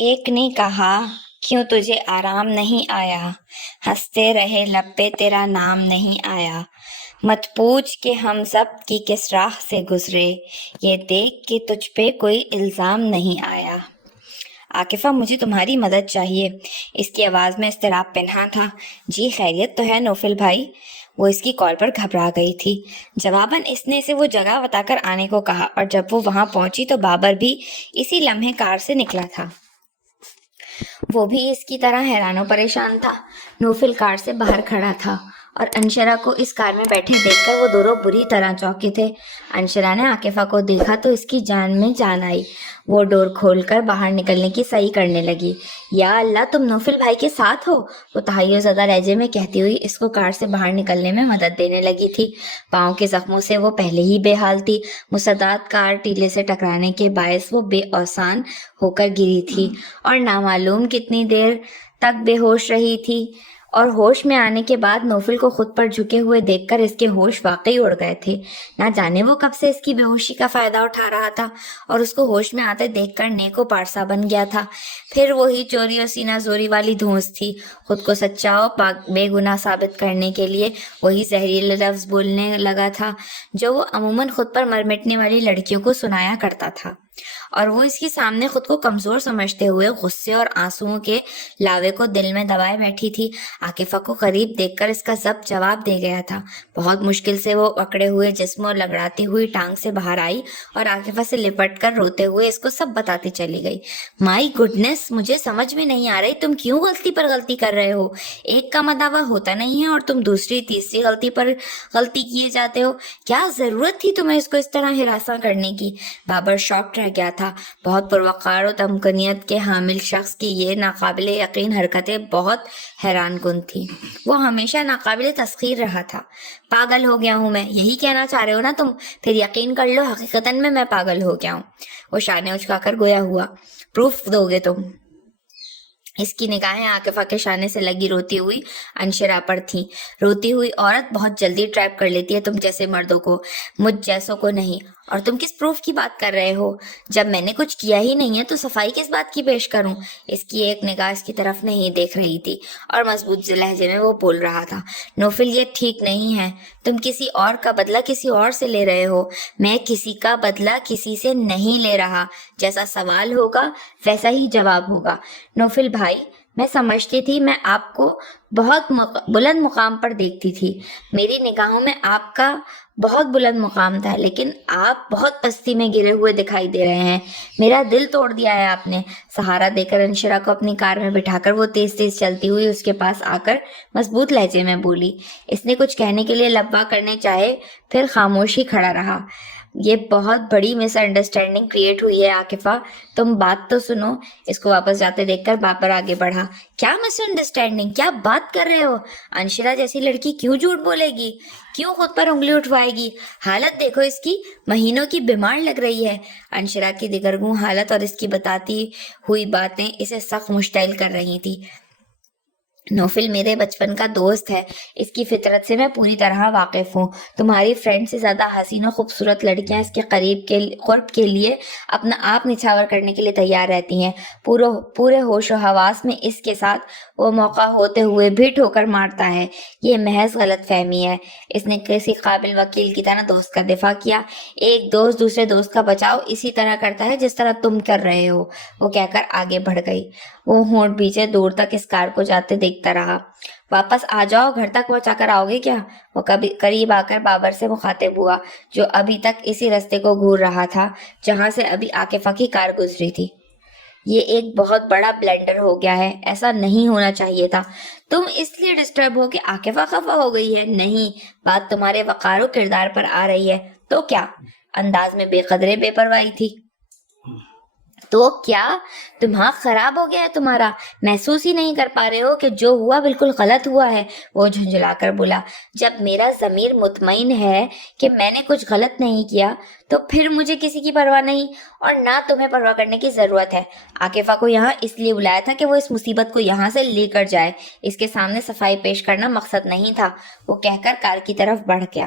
ایک نے کہا کیوں تجھے آرام نہیں آیا، ہنستے رہے لب پہ تیرا نام نہیں آیا، مت پوچھ کہ ہم سب کی کس راہ سے گزرے، یہ دیکھ کہ تجھ پہ کوئی الزام نہیں آیا۔ عاکفہ مجھے تمہاری مدد چاہیے۔ اس کی آواز میں اضطراب پنہاں تھا۔ جی خیریت تو ہے نوفل بھائی؟ وہ اس کی کال پر گھبرا گئی تھی۔ جواباً اس نے اسے وہ جگہ بتا کر آنے کو کہا اور جب وہ وہاں پہنچی تو بابر بھی اسی لمحے کار سے نکلا تھا۔ وہ بھی اس کی طرح حیران و پریشان تھا۔ نوفل کار سے باہر کھڑا تھا اور انشرا کو اس کار میں بیٹھے دیکھ کر وہ دونوں بری طرح چونکے تھے۔ انشرا نے عاکفہ کو دیکھا تو اس کی جان میں جان آئی۔ وہ ڈور کھول کر باہر نکلنے کی صحیح کرنے لگی۔ یا اللہ، تم نوفل بھائی کے ساتھ ہو؟ وہ تحیر زدہ لہجے میں کہتی ہوئی اس کو کار سے باہر نکلنے میں مدد دینے لگی تھی۔ پاؤں کے زخموں سے وہ پہلے ہی بے حال تھی۔ مصدعات کار ٹیلے سے ٹکرانے کے باعث وہ بے اوسان ہو کر گری تھی اور نامعلوم کتنی دیر تک بے ہوش رہی تھی، اور ہوش میں آنے کے بعد نوفل کو خود پر جھکے ہوئے دیکھ کر اس کے ہوش واقعی اڑ گئے تھے۔ نہ جانے وہ کب سے اس کی بے ہوشی کا فائدہ اٹھا رہا تھا اور اس کو ہوش میں آتے دیکھ کر نیک و پارسا بن گیا تھا۔ پھر وہی چوری اور سینہ زوری والی دھونس تھی۔ خود کو سچا و پاک بے گناہ ثابت کرنے کے لیے وہی زہریلے لفظ بولنے لگا تھا جو وہ عموماً خود پر مر مٹنے والی لڑکیوں کو سنایا کرتا تھا، اور وہ اس کے سامنے خود کو کمزور سمجھتے ہوئے غصے اور آنسوؤں کے لاوے کو دل میں دبائے بیٹھی تھی۔ عاکفہ کو قریب دیکھ کر اس کا ضبط جواب دے گیا تھا۔ بہت مشکل سے وہ اکڑے ہوئے جسم اور لگڑاتی ہوئی ٹانگ سے باہر آئی اور عاکفہ سے لپٹ کر روتے ہوئے اس کو سب بتاتی چلی گئی۔ مائی گڈنس، مجھے سمجھ میں نہیں آ رہی تم کیوں غلطی پر غلطی کر رہے ہو؟ ایک کا مداوع ہوتا نہیں ہے اور تم دوسری تیسری غلطی پر غلطی کیے جاتے ہو۔ کیا ضرورت تھی تمہیں اس کو اس طرح ہراساں کرنے کی؟ بابر شاکڈ رہ گیا تھا۔ بہت پروقار و تمکنیت کے حامل شخص کی یہ ناقابل یقین حرکتیں بہت حیران کن تھی۔ وہ ہمیشہ ناقابل تسخیر رہا تھا۔ پاگل ہو گیا ہوں میں، یہی کہنا چاہ رہے ہو نا تم؟ پھر یقین کر لو حقیقتاً میں پاگل ہو گیا ہوں۔ وہ شانے اچکا کر گویا ہوا۔ پروف دو گے تم؟ اس کی نگاہیں عاکفہ کے شانے سے لگی روتی ہوئی انشرا پر تھیں۔ روتی ہوئی عورت بہت جلدی ٹریپ کر لیتی ہے تم جیسے مردوں کو، مجھ جیسوں کو نہیں۔ اور تم کس پروف کی بات کر رہے ہو؟ جب میں نے کچھ کیا ہی نہیں ہے تو صفائی کس بات کی پیش کروں؟ اس کی ایک نگاہ اس کی طرف نہیں دیکھ رہی تھی اور مضبوط لہجے میں وہ بول رہا تھا، نوفل یہ ٹھیک نہیں ہے۔ تم کسی اور کا بدلہ کسی اور سے لے رہے ہو۔ میں کسی کا بدلہ کسی سے نہیں لے رہا۔ جیسا سوال ہوگا ویسا ہی جواب ہوگا۔ نوفل بھائی، میں سمجھتی تھی میں آپ کو بہت بلند مقام پر دیکھتی تھی۔ میری نگاہوں میں آپ کا بہت بلند مقام تھا، لیکن آپ بہت پستی میں گرے ہوئے دکھائی دے رہے ہیں۔ میرا دل توڑ دیا ہے آپ نے۔ سہارا دے کر انشرا کو اپنی کار میں بٹھا کر وہ تیز تیز چلتی ہوئی اس کے پاس آ کر مضبوط لہجے میں بولی۔ اس نے کچھ کہنے کے لیے لب وا کرنے چاہے، پھر خاموش ہی کھڑا رہا۔ یہ بہت بڑی مس انڈرسٹینڈنگ کریٹ ہوئی ہے عاکفہ، تم بات تو سنو۔ اس کو واپس جاتے دیکھ کر بابر آگے بڑھا۔ کیا مس انڈرسٹینڈنگ؟ کیا بات کر رہے ہو؟ انشرا جیسی لڑکی کیوں جھوٹ بولے گی؟ کیوں خود پر انگلی اٹھوائے گی؟ حالت دیکھو اس کی، مہینوں کی بیمار لگ رہی ہے۔ انشرا کی دگرگوں حالت اور اس کی بتاتی ہوئی باتیں اسے سخت مشتعل کر رہی تھی۔ نوفل میرے بچپن کا دوست ہے، اس کی فطرت سے میں پوری طرح واقف ہوں۔ تمہاری فرینڈ سے زیادہ حسین و خوبصورت لڑکیاں اس کے قرب کے لیے اپنا آپ نچھاور کرنے کے لیے تیار رہتی ہیں۔ پورے ہوش و حواس میں اس کے ساتھ وہ موقع ہوتے ہوئے بھی ٹھوکر مارتا ہے۔ یہ محض غلط فہمی ہے۔ اس نے کسی قابل وکیل کی طرح دوست کا دفاع کیا۔ ایک دوست دوسرے دوست کا بچاؤ اسی طرح کرتا ہے جس طرح تم کر رہے ہو، وہ کہہ کر آگے بڑھ گئی۔ وہ ہونٹ بھیجے دور تک اس کار کو جاتے دیکھتا رہا۔ واپس آ جاؤ، گھر تک پہنچا کر آؤ گے کیا؟ وہ قریب آ کر بابر سے مخاطب ہوا، جو ابھی تک اسی رستے کو گھور رہا تھا جہاں سے ابھی عاکفہ کی کار گزری تھی۔ یہ ایک بہت بڑا بلنڈر ہو گیا ہے، ایسا نہیں ہونا چاہیے تھا۔ تم اس لیے ڈسٹرب ہو کہ عاکفہ خفا ہو گئی ہے؟ نہیں، بات تمہارے وقار و کردار پر آ رہی ہے۔ تو کیا؟ انداز میں بے قدرے بے پرواہی تھی۔ تو کیا؟ دماغ خراب ہو گیا ہے تمہارا؟ محسوس ہی نہیں کر پا رہے ہو کہ جو ہوا بالکل غلط ہوا ہے؟ وہ جھنجھلا کر بولا۔ جب میرا ضمیر مطمئن ہے کہ میں نے کچھ غلط نہیں کیا تو پھر مجھے کسی کی پرواہ نہیں، اور نہ تمہیں پرواہ کرنے کی ضرورت ہے۔ عاکفہ کو یہاں اس لیے بلایا تھا کہ وہ اس مصیبت کو یہاں سے لے کر جائے، اس کے سامنے صفائی پیش کرنا مقصد نہیں تھا۔ وہ کہہ کر کار کی طرف بڑھ گیا۔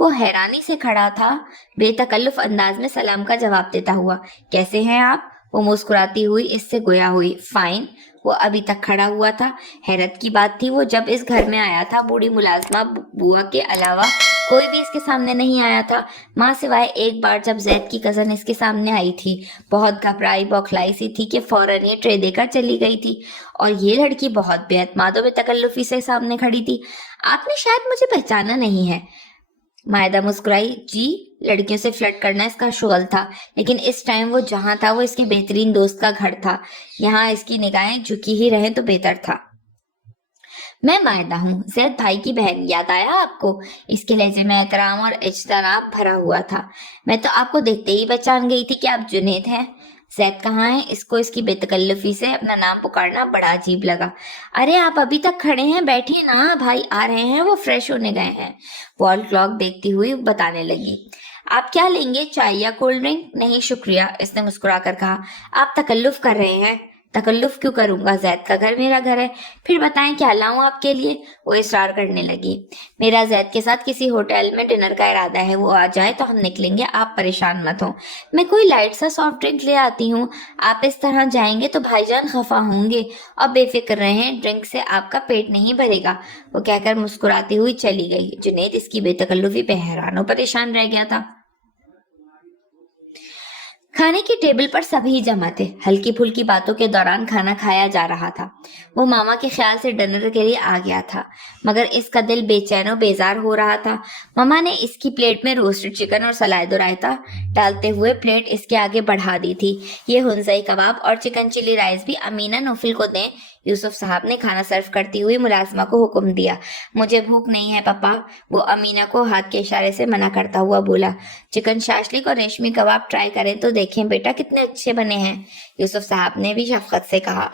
وہ حیرانی سے کھڑا تھا، بے تکلف انداز میں سلام کا جواب دیتا ہوا۔ کیسے ہیں آپ؟ وہ مسکراتی ہوئی اس سے گویا ہوئی۔ فائن۔ وہ ابھی تک کھڑا ہوا تھا۔ حیرت کی بات تھی وہ جب اس گھر میں آیا تھا بوڑھی ملازمہ بوا کے علاوہ کوئی بھی اس کے سامنے نہیں آیا تھا، ماں سوائے ایک بار جب زید کی کزن اس کے سامنے آئی تھی۔ بہت گھبرائی بوکھلائی سی تھی کہ فوراً یہ ٹرے دے کر چلی گئی تھی، اور یہ لڑکی بہت بے اعتماد و بے تکلفی سے سامنے کھڑی تھی۔ آپ نے شاید مجھے پہچانا نہیں ہے۔ مائدہ مسکرائی۔ جی، لڑکیوں سے فلرٹ کرنا اس کا شغل تھا، لیکن اس ٹائم وہ جہاں تھا وہ اس کے بہترین دوست کا گھر تھا، یہاں اس کی نگاہیں جھکی ہی رہیں تو بہتر تھا۔ میں مائدہ ہوں، زید بھائی کی بہن، یاد آیا آپ کو؟ اس کے لہجے میں احترام اور اجتناب بھرا ہوا تھا۔ میں تو آپ کو دیکھتے ہی پہچان گئی تھی کہ آپ جنید ہیں۔ زید کہاں ہے؟ اس کو اس کی بے تکلفی سے اپنا نام پکارنا بڑا عجیب لگا۔ ارے آپ ابھی تک کھڑے ہیں، بیٹھیے نا، بھائی آ رہے ہیں، وہ فریش ہونے گئے ہیں۔ وال کلاک دیکھتی ہوئی بتانے لگی۔ آپ کیا لیں گے، چائے یا کولڈ ڈرنک؟ نہیں شکریہ، اس نے مسکرا کر کہا۔ آپ تکلف کر رہے ہیں۔ تکلف کیوں کروں گا؟ زید کا گھر میرا گھر ہے۔ پھر بتائیں کیا لاؤں آپ کے لیے؟ وہ اصرار کرنے لگی۔ میرا زید کے ساتھ کسی ہوٹل میں ڈنر کا ارادہ ہے، وہ آ جائے تو ہم نکلیں گے، آپ پریشان مت ہوں۔ میں کوئی لائٹ سا سافٹ ڈرنک لے آتی ہوں۔ آپ اس طرح جائیں گے تو بھائی جان خفا ہوں گے، اور بے فکر رہیں، ڈرنک سے آپ کا پیٹ نہیں بھرے گا، وہ کہہ کر مسکراتی ہوئی چلی گئی۔ جنید اس کی بے تکلفی پہ حیران و پریشان رہ گیا تھا۔ کھانے کی ٹیبل پر سبھی جمع تھے۔ ہلکی پھلکی باتوں کے دوران کھانا کھایا جا رہا تھا۔ وہ ماما کے خیال سے ڈنر کے لیے آ گیا تھا، مگر اس کا دل بے چین و بیزار ہو رہا تھا۔ ماما نے اس کی پلیٹ میں روسٹڈ چکن اور سلاد و رائتا ڈالتے ہوئے پلیٹ اس کے آگے بڑھا دی تھی۔ یہ ہنزئی کباب اور چکن چلی رائس بھی امینہ نوفل کو دیں، یوسف صاحب نے کھانا سرو کرتی ہوئی ملازمہ کو حکم دیا۔ مجھے بھوک نہیں ہے پپا، وہ امینہ کو ہاتھ کے اشارے سے منع کرتا ہوا بولا۔ چکن شاشلک اور ریشمی کباب ٹرائی کریں تو دیکھیں بیٹا کتنے اچھے بنے ہیں، یوسف صاحب نے بھی شفقت سے کہا۔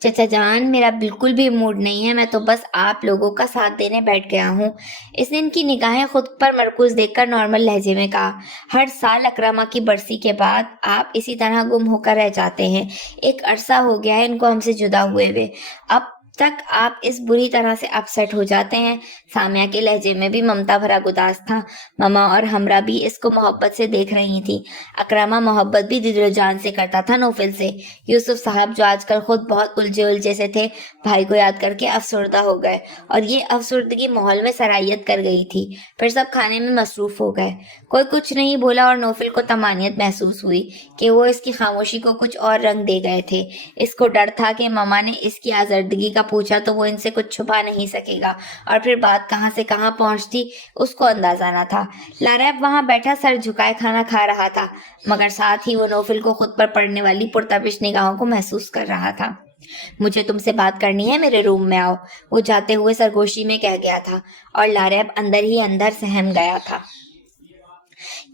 چچا جان، میرا بالکل بھی موڈ نہیں ہے، میں تو بس آپ لوگوں کا ساتھ دینے بیٹھ گیا ہوں، اس نے ان کی نگاہیں خود پر مرکوز دیکھ کر نارمل لہجے میں کہا۔ ہر سال اکرامہ کی برسی کے بعد آپ اسی طرح گم ہو کر رہ جاتے ہیں، ایک عرصہ ہو گیا ہے ان کو ہم سے جدا ہوئے ہوئے، اب تک آپ اس بری طرح سے اپسیٹ ہو جاتے ہیں۔ سامیہ کے لہجے میں بھی ممتا بھرا گداز تھا۔ ماما اور ہمرا بھی اس کو محبت سے دیکھ رہی تھی۔ اکرامہ محبت بھی دل و جان سے کرتا تھا نوفل سے۔ یوسف صاحب جو آج کل خود بہت الجھے سے تھے، بھائی کو یاد کر کے افسردہ ہو گئے، اور یہ افسردگی ماحول میں سرایت کر گئی تھی۔ پھر سب کھانے میں مصروف ہو گئے، کوئی کچھ نہیں بولا، اور نوفل کو طمانینت محسوس ہوئی کہ وہ اس کی خاموشی کو کچھ اور رنگ دے گئے تھے۔ اس کو ڈر تھا کہ ماما نے اس کی آزردگی کا پوچھا تو وہ ان سے کچھ چھپا نہیں سکے گا، اور پھر بات کہاں سے کہاں پہنچتی اس کو اندازہ نہ تھا۔ لاریب وہاں بیٹھا سر جھکائے کھانا کھا رہا تھا، مگر ساتھ ہی وہ نوفل کو خود پر پڑنے والی پرتپش نگاہوں کو محسوس کر رہا تھا۔ مجھے تم سے بات کرنی ہے، میرے روم میں آؤ، وہ جاتے ہوئے سرگوشی میں کہہ گیا تھا، اور لاریب اندر ہی اندر سہم گیا تھا۔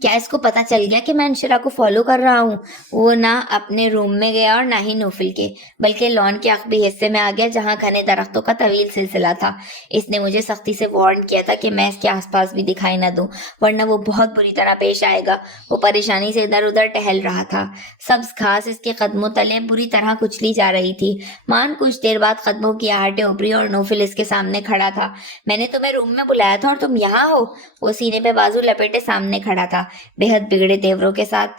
کیا اس کو پتا چل گیا کہ میں انشرا کو فالو کر رہا ہوں؟ وہ نہ اپنے روم میں گیا اور نہ ہی نوفل کے، بلکہ لان کے عقبی حصے میں آ گیا جہاں گھنے درختوں کا طویل سلسلہ تھا۔ اس نے مجھے سختی سے وارن کیا تھا کہ میں اس کے آس پاس بھی دکھائی نہ دوں، ورنہ وہ بہت بری طرح پیش آئے گا۔ وہ پریشانی سے ادھر ادھر ٹہل رہا تھا۔ سبز گھاس اس کے قدموں تلے بری طرح کچلی جا رہی تھی۔ مان کچھ دیر بعد قدموں کی آہٹیں ابری اور نوفل اس کے سامنے کھڑا تھا۔ میں نے تمہیں روم میں بلایا تھا اور تم یہاں ہو؟ وہ سینے پہ بازو لپیٹے سامنے کھڑا تھا، بےحد بگڑے تیوروں کے ساتھ۔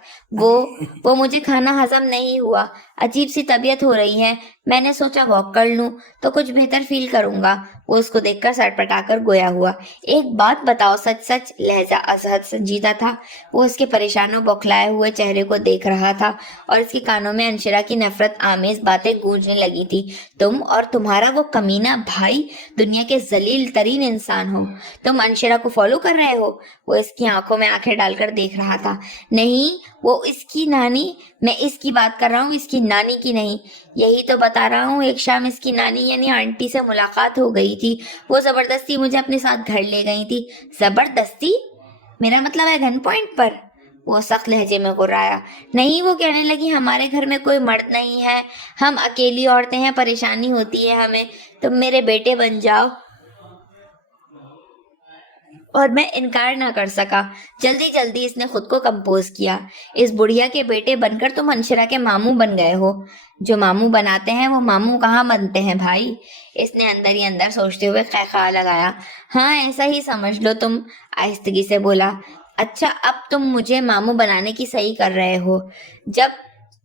وہ مجھے کھانا ہضم نہیں ہوا، عجیب سی طبیعت ہو رہی ہے، میں نے سوچا واک کر لوں تو کچھ بہتر فیل کروں گا۔ وہ اس کو دیکھ کر سر پٹا کر گویا ہوا۔ ایک بات بتاؤ، سچ سچ؟ لہجہ ازحد سنجیدہ تھا۔ وہ اس کے پریشان و بوکھلائے ہوئے چہرے کو دیکھ رہا تھا، اور اس کے کانوں میں انشرا کی نفرت آمیز باتیں گونجنے لگی تھی۔ تم اور تمہارا وہ کمینہ بھائی دنیا کے ذلیل ترین انسان ہو، تم انشرا کو فالو کر رہے ہو؟ وہ اس کی آنکھوں میں آنکھیں ڈال کر دیکھ رہا تھا۔ نہیں، وہ اس کی نانی، میں اس کی بات کر رہا ہوں، اس کی نانی کی نہیں۔ یہی تو بتا رہا ہوں، ایک شام اس کی نانی یعنی آنٹی سے ملاقات ہو گئی تھی، وہ زبردستی مجھے اپنے ساتھ گھر لے گئی تھی۔ زبردستی؟ میرا مطلب ہے گن پوائنٹ پر؟ وہ سخت لہجے میں غرایا۔ نہیں، وہ کہنے لگی ہمارے گھر میں کوئی مرد نہیں ہے، ہم اکیلی عورتیں ہیں، پریشانی ہوتی ہے ہمیں، تم میرے بیٹے بن جاؤ۔ اور میں انکار نہ کر سکا۔ جلدی جلدی اس نے خود کو کمپوز کیا۔ اس بڑھیا کے بیٹے بن کر تم انشرا کے ماموں بن گئے ہو۔ جو ماموں بناتے ہیں وہ ماموں کہاں بنتے ہیں بھائی؟ اس نے اندر ہی اندر سوچتے ہوئے قہقہا لگایا۔ ہاں ایسا ہی سمجھ لو تم، آہستگی سے بولا۔ اچھا اب تم مجھے ماموں بنانے کی صحیح کر رہے ہو،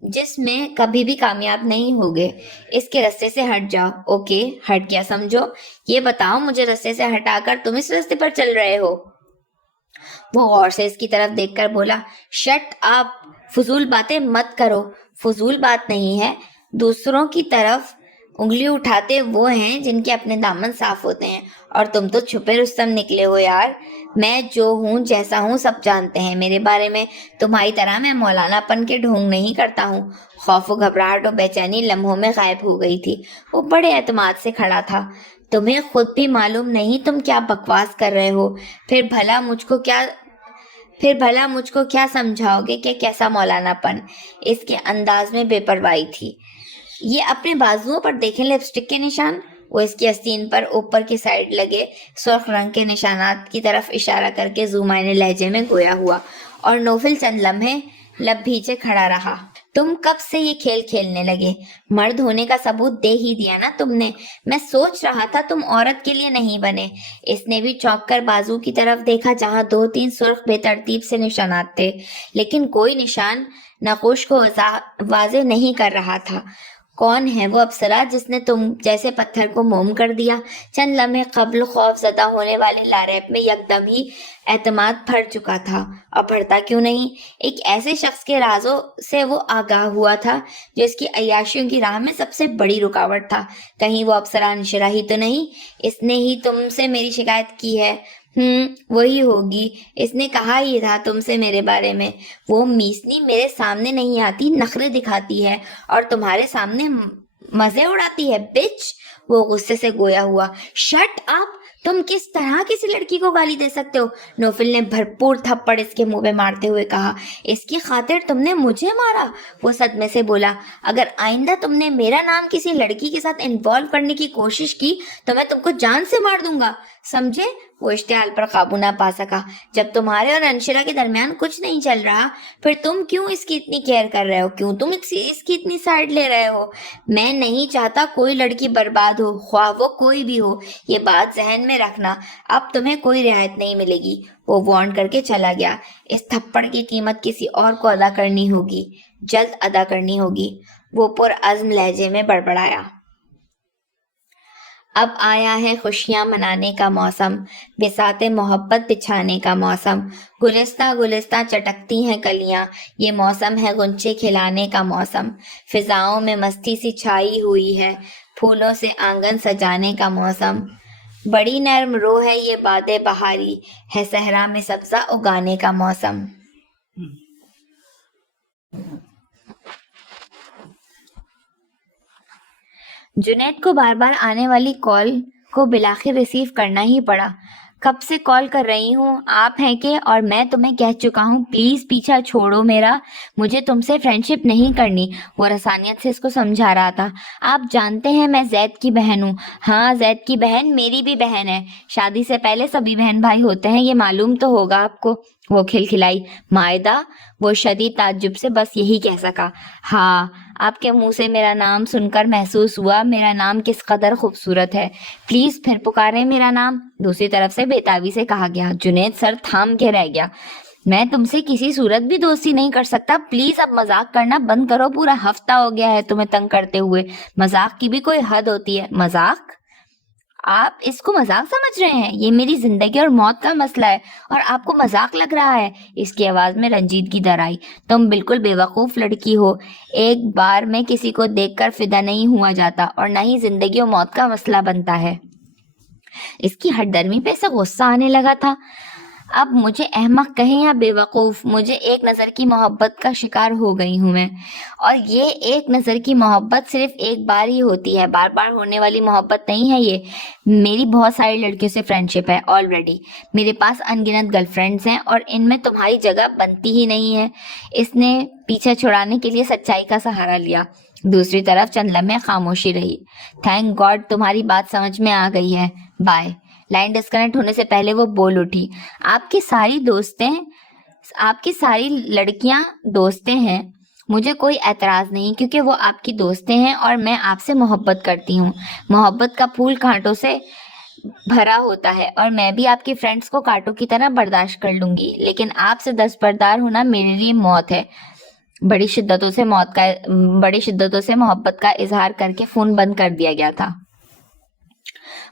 جس میں کبھی بھی کامیاب نہیں ہوگے۔ اس کے رستے سے ہٹ جاؤ۔ اوکے ہٹ کیا سمجھو؟ یہ بتاؤ مجھے رستے سے ہٹا کر تم اس رستے پر چل رہے ہو؟ وہ غور سے اس کی طرف دیکھ کر بولا، شٹ اپ، فضول باتیں مت کرو۔ فضول بات نہیں ہے، دوسروں کی طرف انگلی اٹھاتے وہ ہیں جن کے اپنے دامن صاف ہوتے ہیں، اور تم تو چھپے رستم نکلے ہو یار۔ میں جو ہوں جیسا ہوں سب جانتے ہیں میرے بارے میں، تمہاری طرح میں مولانا پن کے ڈھونگ نہیں کرتا ہوں۔ خوف و گھبراہٹ و بے چینی لمحوں میں غائب ہو گئی تھی۔ وہ بڑے اعتماد سے کھڑا تھا۔ تمہیں خود بھی معلوم نہیں تم کیا بکواس کر رہے ہو، پھر بھلا مجھ کو کیا سمجھاؤ گے کہ کیسا مولانا پن؟ اس کے انداز میں بے پرواہی تھی۔ یہ اپنے بازوؤں پر دیکھیں لپسٹک کے نشان۔ وہ اس کی آستین پر اوپر کی سائڈ لگے سرخ رنگ کے نشانات کی طرف اشارہ کر کے زومائنے لہجے میں گویا ہوا، اور نوفل چند لمحے لب بھیجے کھڑا رہا۔ تم کب سے یہ کھیل کھیلنے لگے؟ مرد ہونے کا ثبوت دے ہی دیا نا تم نے۔ میں سوچ رہا تھا تم عورت کے لیے نہیں بنے۔ اس نے بھی چونک کر بازو کی طرف دیکھا جہاں 2-3 سرخ بے ترتیب سے نشانات تھے، لیکن کوئی نشان نقوش کو واضح نہیں کر رہا تھا۔ کون ہے وہ افسرا جس نے تم جیسے پتھر کو موم کر دیا؟ چند لمحے قبل خوف زدہ ہونے والے لاریب میں یکدم ہی اعتماد بھر چکا تھا، اور بھرتا کیوں نہیں؟ ایک ایسے شخص کے رازوں سے وہ آگاہ ہوا تھا جو اس کی عیاشیوں کی راہ میں سب سے بڑی رکاوٹ تھا۔ کہیں وہ افسرہ انشرا ہی تو نہیں؟ اس نے ہی تم سے میری شکایت کی ہے۔ وہی ہوگی، اس نے کہا ہی تھا تم سے میرے بارے میں۔ وہ میسنی میرے سامنے نہیں آتی، نخرے دکھاتی ہے اور تمہارے سامنے مزے اڑاتی ہے، بچ۔ وہ غصے سے گویا ہوا۔ شٹ اپ، تم کس طرح کسی لڑکی کو گالی دے سکتے ہو؟ نوفل نے بھرپور تھپڑ اس کے منہ پہ مارتے ہوئے کہا۔ اس کی خاطر تم نے مجھے مارا؟ وہ صدمے سے بولا۔ اگر آئندہ تم نے میرا نام کسی لڑکی کے ساتھ انوالو کرنے کی کوشش کی تو میں تم کو جان سے مار دوں گا، سمجھے؟ وہ اشتعال پر قابو نہ پا سکا۔ جب تمہارے اور انشرا کے درمیان کچھ نہیں چل رہا، پھر تم کیوں اس کی اتنی کیئر کر رہے ہو؟ کیوں تم اس کی اتنی سائڈ لے رہے ہو؟ میں نہیں چاہتا کوئی لڑکی برباد ہو، خواہ وہ کوئی بھی ہو، یہ بات ذہن میں رکھنا۔ اب تمہیں کوئی رعایت نہیں ملے گی۔ وہ وارن کر کے چلا گیا۔ اس تھپڑ کی قیمت کسی اور کو ادا کرنی ہوگی، جلد ادا کرنی ہوگی، وہ پرعزم لہجے میں بڑبڑایا۔ اب آیا ہے خوشیاں منانے کا موسم، بساط محبت بچھانے کا موسم۔ گلستہ گلستہ چٹکتی ہیں کلیاں، یہ موسم ہے غنچے کھلانے کا موسم۔ فضاؤں میں مستی سی چھائی ہوئی ہے، پھولوں سے آنگن سجانے کا موسم۔ بڑی نرم رو ہے یہ باد بہاری، ہے صحرا میں سبزہ اگانے کا موسم۔ جنید کو بار بار آنے والی کال کو بالآخر ریسیو کرنا ہی پڑا۔ کب سے کال کر رہی ہوں، آپ ہیں کہ، اور میں تمہیں کہہ چکا ہوں پلیز پیچھا چھوڑو میرا، مجھے تم سے فرینڈشپ نہیں کرنی۔ وہ رسانیت سے اس کو سمجھا رہا تھا۔ آپ جانتے ہیں میں زید کی بہن ہوں۔ ہاں زید کی بہن میری بھی بہن ہے، شادی سے پہلے سبھی بہن بھائی ہوتے ہیں، یہ معلوم تو ہوگا آپ کو۔ وہ کھلکھلائی۔ مائدہ؟ وہ شدید تعجب سے بس یہی کہہ سکا۔ ہاں، آپ کے منہ سے میرا نام سن کر محسوس ہوا میرا نام کس قدر خوبصورت ہے۔ پلیز پھر پکاریں میرا نام، دوسری طرف سے بےتابی سے کہا گیا۔ جنید سر تھام کے رہ گیا۔ میں تم سے کسی صورت بھی دوستی نہیں کر سکتا، پلیز اب مذاق کرنا بند کرو، پورا ہفتہ ہو گیا ہے تمہیں تنگ کرتے ہوئے۔ مذاق کی بھی کوئی حد ہوتی ہے۔ مذاق؟ آپ اس کو مذاق سمجھ رہے ہیں؟ یہ میری زندگی اور موت کا مسئلہ ہے اور آپ کو مذاق لگ رہا ہے؟ اس کی آواز میں رنجیدگی در آئی۔ تم بالکل بے وقوف لڑکی ہو، ایک بار میں کسی کو دیکھ کر فدا نہیں ہوا جاتا اور نہ ہی زندگی و موت کا مسئلہ بنتا ہے۔ اس کی ہٹ درمی پہ سے غصہ آنے لگا تھا۔ اب مجھے احمق کہیں یا بے وقوف، مجھے ایک نظر کی محبت کا شکار ہو گئی ہوں میں، اور یہ ایک نظر کی محبت صرف ایک بار ہی ہوتی ہے، بار بار ہونے والی محبت نہیں ہے یہ۔ میری بہت ساری لڑکیوں سے فرینڈشپ ہے آلریڈی، میرے پاس ان گنت گرل فرینڈز ہیں اور ان میں تمہاری جگہ بنتی ہی نہیں ہے۔ اس نے پیچھا چھڑانے کے لیے سچائی کا سہارا لیا۔ دوسری طرف چند لمحے خاموشی رہی۔ تھینک گاڈ تمہاری بات سمجھ میں آ گئی ہے، بائے۔ لائن ڈسکنیکٹ ہونے سے پہلے وہ بول اٹھی۔ آپ کی ساری لڑکیاں دوستیں ہیں مجھے کوئی اعتراض نہیں کیونکہ وہ آپ کی دوستیں ہیں اور میں آپ سے محبت کرتی ہوں. محبت کا پھول کانٹوں سے بھرا ہوتا ہے اور میں بھی آپ کی فرینڈس کو کانٹوں کی طرح برداشت کر لوں گی، لیکن آپ سے دستبردار ہونا میرے لیے موت ہے. بڑی شدتوں سے محبت کا اظہار کر کے فون بند کر دیا گیا تھا.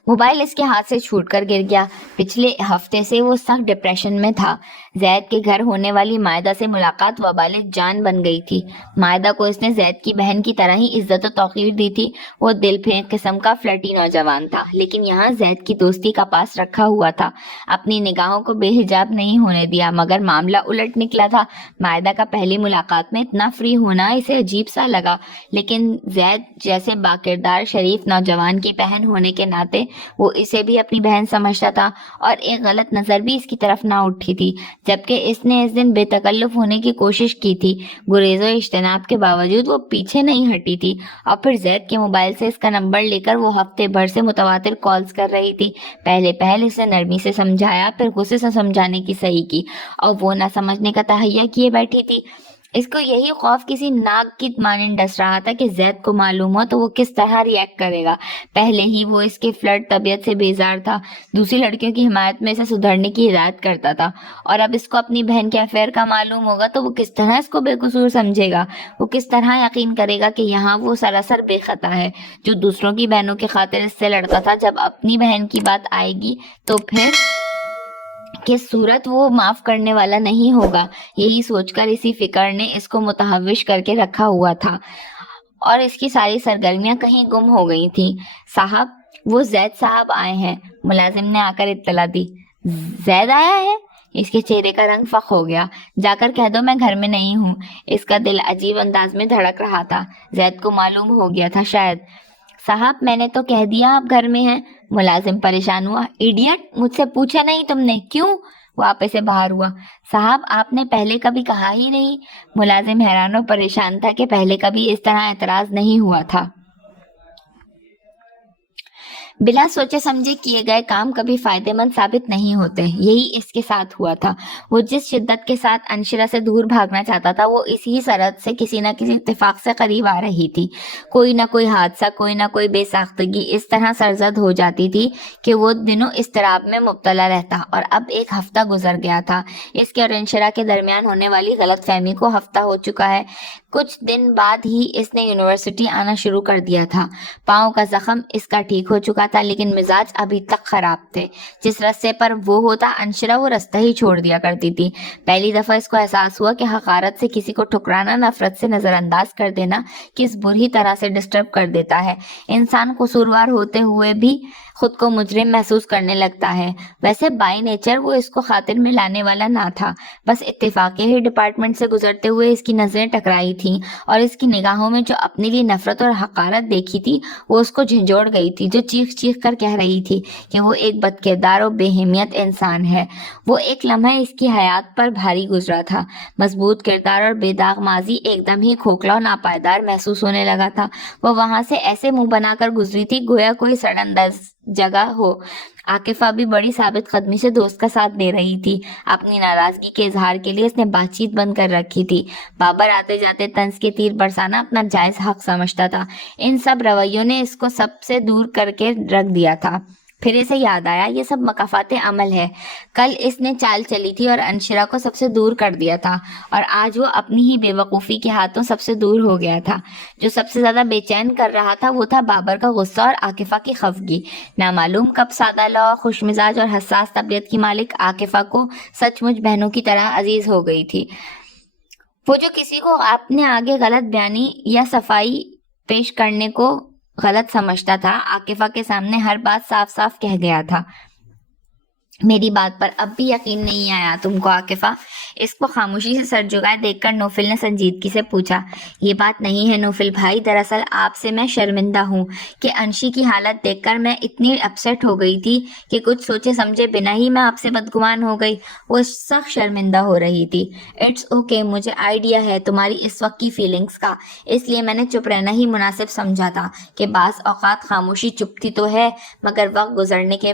موبائل اس کے ہاتھ سے چھوٹ کر گر گیا. پچھلے ہفتے سے وہ سخت ڈپریشن میں تھا. زید کے گھر ہونے والی مائدہ سے ملاقات وبال جان بن گئی تھی. مائدہ کو اس نے زید کی بہن کی طرح ہی عزت و توقیر دی تھی. وہ دل پھینک قسم کا فلرٹی نوجوان تھا، لیکن یہاں زید کی دوستی کا پاس رکھا ہوا تھا. اپنی نگاہوں کو بے حجاب نہیں ہونے دیا، مگر معاملہ الٹ نکلا تھا. مائدہ کا پہلی ملاقات میں اتنا فری ہونا اسے عجیب سا لگا، لیکن زید جیسے باکردار شریف نوجوان کی بہن ہونے کے ناطے وہ اسے بھی اپنی بہن سمجھتا تھا اور ایک غلط نظر بھی اس کی طرف نہ اٹھی تھی. جبکہ اس نے اس دن بے تکلف ہونے کی کوشش کی تھی، گریز و اجتناب کے باوجود وہ پیچھے نہیں ہٹی تھی. اور پھر زید کے موبائل سے اس کا نمبر لے کر وہ ہفتے بھر سے متواتر کالز کر رہی تھی. پہلے اسے نرمی سے سمجھایا، پھر غصے سے سمجھانے کی صحیح کی، اور وہ نہ سمجھنے کا تہیہ کیے بیٹھی تھی. اس کو یہی خوف کسی ناگ کی مانند ڈس رہا تھا کہ زید کو معلوم ہو تو وہ کس طرح ری ایکٹ کرے گا. پہلے ہی وہ اس کے فلرٹ طبیعت سے بیزار تھا، دوسری لڑکیوں کی حمایت میں اسے سدھرنے کی ہدایت کرتا تھا، اور اب اس کو اپنی بہن کے افیئر کا معلوم ہوگا تو وہ کس طرح اس کو بے قصور سمجھے گا. وہ کس طرح یقین کرے گا کہ یہاں وہ سراسر بے خطا ہے، جو دوسروں کی بہنوں کی خاطر اس سے لڑتا تھا. جب اپنی بہن کی بات آئے گی تو پھر کس صورت وہ معاف کرنے والا نہیں ہوگا. یہی سوچ کر اسی فکر نے اس کو متحوش کر کے رکھا ہوا تھا اور اس کی ساری سرگرمیاں کہیں گم ہو گئی تھیں. صاحب، وہ زید صاحب آئے ہیں، ملازم نے آ کر اطلاع دی. زید آیا ہے؟ اس کے چہرے کا رنگ فخ ہو گیا. جا کر کہہ دو میں گھر میں نہیں ہوں. اس کا دل عجیب انداز میں دھڑک رہا تھا. زید کو معلوم ہو گیا تھا شاید. صاحب، میں نے تو کہہ دیا آپ گھر میں ہیں. ملازم پریشان ہوا. ایڈیٹ، مجھ سے پوچھا نہیں تم نے؟ کیوں؟ وہ آپے سے باہر ہوا. صاحب، آپ نے پہلے کبھی کہا ہی نہیں. ملازم حیران و پریشان تھا کہ پہلے کبھی اس طرح اعتراض نہیں ہوا تھا. بلا سوچے سمجھے کیے گئے کام کبھی فائدہ مند ثابت نہیں ہوتے. یہی اس کے ساتھ ہوا تھا. وہ جس شدت کے ساتھ انشرا سے دور بھاگنا چاہتا تھا، وہ اسی سرحد سے کسی نہ کسی اتفاق سے قریب آ رہی تھی. کوئی نہ کوئی حادثہ، کوئی نہ کوئی بے ساختگی اس طرح سرزد ہو جاتی تھی کہ وہ دنوں اضطراب میں مبتلا رہتا. اور اب ایک ہفتہ گزر گیا تھا. اس کے اور انشرا کے درمیان ہونے والی غلط فہمی کو ہفتہ ہو چکا ہے. کچھ دن بعد ہی اس نے یونیورسٹی آنا شروع کر دیا تھا. پاؤں کا زخم اس کا ٹھیک ہو چکا تھا، لیکن مزاج ابھی تک خراب تھے. جس رستے پر وہ ہوتا انشرا وہ رستہ ہی چھوڑ دیا کرتی تھی. پہلی دفعہ اس کو احساس ہوا کہ حقارت سے کسی کو ٹھکرانا، نفرت سے نظر انداز کر دینا کس بری طرح سے ڈسٹرب کر دیتا ہے. انسان قصوروار ہوتے ہوئے بھی خود کو مجرم محسوس کرنے لگتا ہے. ویسے بائی نیچر وہ اس کو خاطر میں لانے والا نہ تھا. بس اتفاقی ہی ڈپارٹمنٹ سے گزرتے ہوئے اس کی نظریں ٹکرائی تھیں، اور اس کی نگاہوں میں جو اپنے لیے نفرت اور حقارت دیکھی تھی وہ اس کو جھنجھوڑ گئی تھی، جو چیخ چیخ کر کہہ رہی تھی کہ وہ ایک بدکردار اور بے اہمیت انسان ہے. وہ ایک لمحہ اس کی حیات پر بھاری گزرا تھا. مضبوط کردار اور بے داغ ماضی ایک دم ہی کھوکھلا اور ناپائیدار محسوس ہونے لگا تھا. وہ وہاں سے ایسے منہ بنا کر گزری تھی گویا کوئی سڑنداز جگہ ہو. عاقفہ بھی بڑی ثابت قدمی سے دوست کا ساتھ دے رہی تھی. اپنی ناراضگی کے اظہار کے لیے اس نے بات چیت بند کر رکھی تھی. بابر آتے جاتے طنز کے تیر برسانا اپنا جائز حق سمجھتا تھا. ان سب رویوں نے اس کو سب سے دور کر کے رکھ دیا تھا. پھر اسے یاد آیا یہ سب مکافات عمل ہے. کل اس نے چال چلی تھی اور انشرا کو سب سے دور کر دیا تھا، اور آج وہ اپنی ہی بے وقوفی کے ہاتھوں سب سے دور ہو گیا تھا. جو سب سے زیادہ بے چین کر رہا تھا وہ تھا بابر کا غصہ اور عاقفہ کی خفگی. نامعلوم کب سادہ لوح، خوش مزاج اور حساس طبیعت کی مالک عاقفہ کو سچ مچ بہنوں کی طرح عزیز ہو گئی تھی. وہ جو کسی کو اپنے آگے غلط بیانی یا صفائی پیش کرنے کو غلط سمجھتا تھا، عاقفہ کے سامنے ہر بات صاف صاف کہہ گیا تھا. میری بات پر اب بھی یقین نہیں آیا تم کو عاقفہ؟ اس کو خاموشی سے سر جھکائے دیکھ کر نوفل نے سنجیدگی سے پوچھا. یہ بات نہیں ہے نوفل بھائی، دراصل آپ سے میں شرمندہ ہوں کہ انشی کی حالت دیکھ کر میں اتنی اپسیٹ ہو گئی تھی کہ کچھ سوچے سمجھے بنا ہی میں آپ سے بدگمان ہو گئی. وہ سخت شرمندہ ہو رہی تھی. اٹس اوکے، مجھے آئیڈیا ہے تمہاری اس وقت کی فیلنگز کا، اس لیے میں نے چپ رہنا ہی مناسب سمجھا تھا کہ بعض اوقات خاموشی چپتی تو ہے مگر وقت گزرنے کے